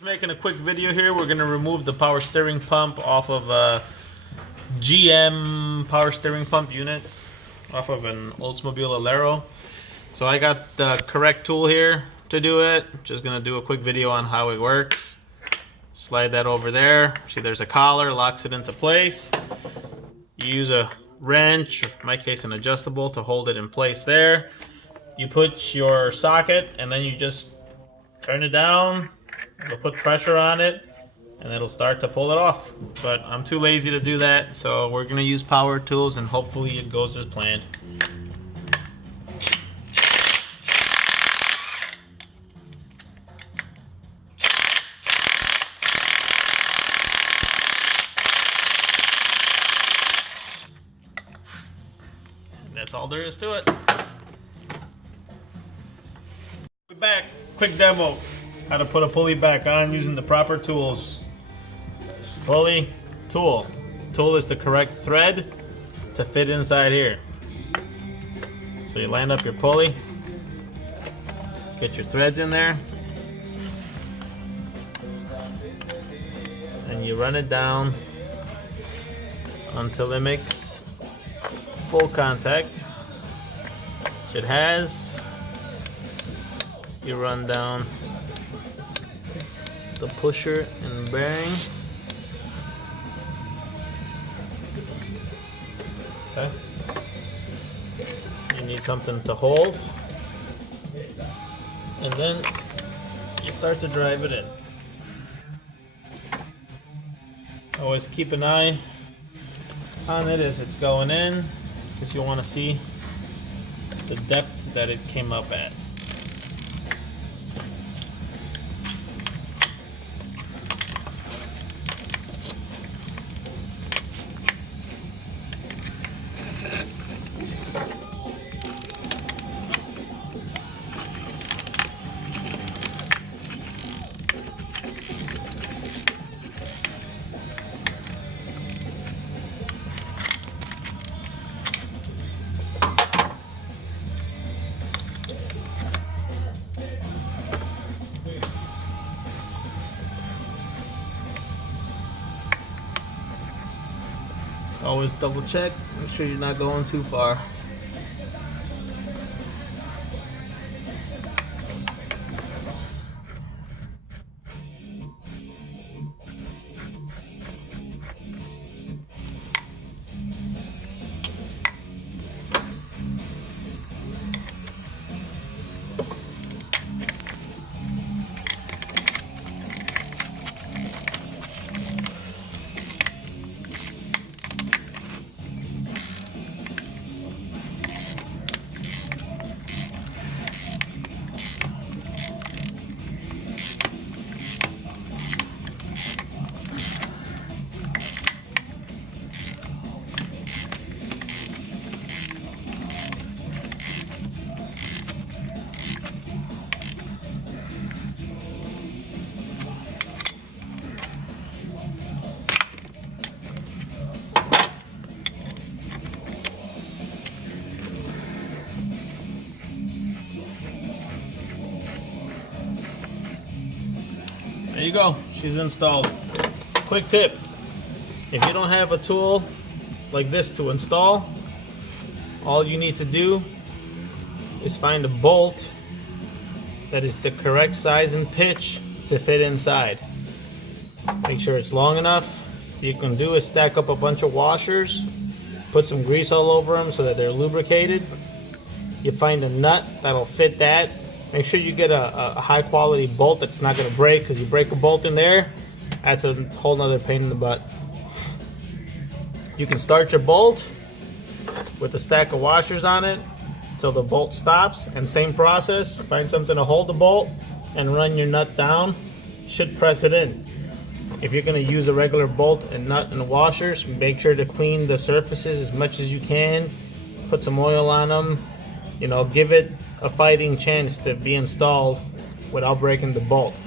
Just making a quick video here. We're gonna remove the power steering pump off of a GM power steering pump unit off of an Oldsmobile Alero. So I got the correct tool here to do it. Just gonna do a quick video on how it works. Slide that over there. See, there's a collar, locks it into place. You use a wrench, or in my case an adjustable, to hold it in place there. You put your socket and then you just turn it down. It'll put pressure on it and it'll start to pull it off. But I'm too lazy to do that, so we're gonna use power tools and hopefully it goes as planned. That's all there is to it. We're back. Quick demo. How to put a pulley back on using the proper tools. Pulley, tool. Tool is the correct thread to fit inside here. So you line up your pulley, get your threads in there, and you run it down until it makes full contact, which it has. You run down the pusher and bearing. Okay. You need something to hold, and then you start to drive it in. Always keep an eye on it as it's going in, because you'll want to see the depth that it came up at. Always double check, make sure you're not going too far. There you go, she's installed. Quick tip, if you don't have a tool like this to install, all you need to do is find a bolt that is the correct size and pitch to fit inside. Make sure it's long enough. What you can do is stack up a bunch of washers, put some grease all over them so that they're lubricated. You find a nut that'll fit that. Make sure you get a high quality bolt that's not going to break, because you break a bolt in there, that's a whole nother pain in the butt. You can start your bolt with a stack of washers on it until the bolt stops, and same process, find something to hold the bolt and run your nut down. Should press it in. If you're going to use a regular bolt and nut and washers, make sure to clean the surfaces as much as you can. Put some oil on them. You know, give it a fighting chance to be installed without breaking the bolt.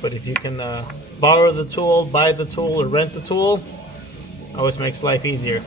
But if you can borrow the tool, buy the tool, or rent the tool, always makes life easier.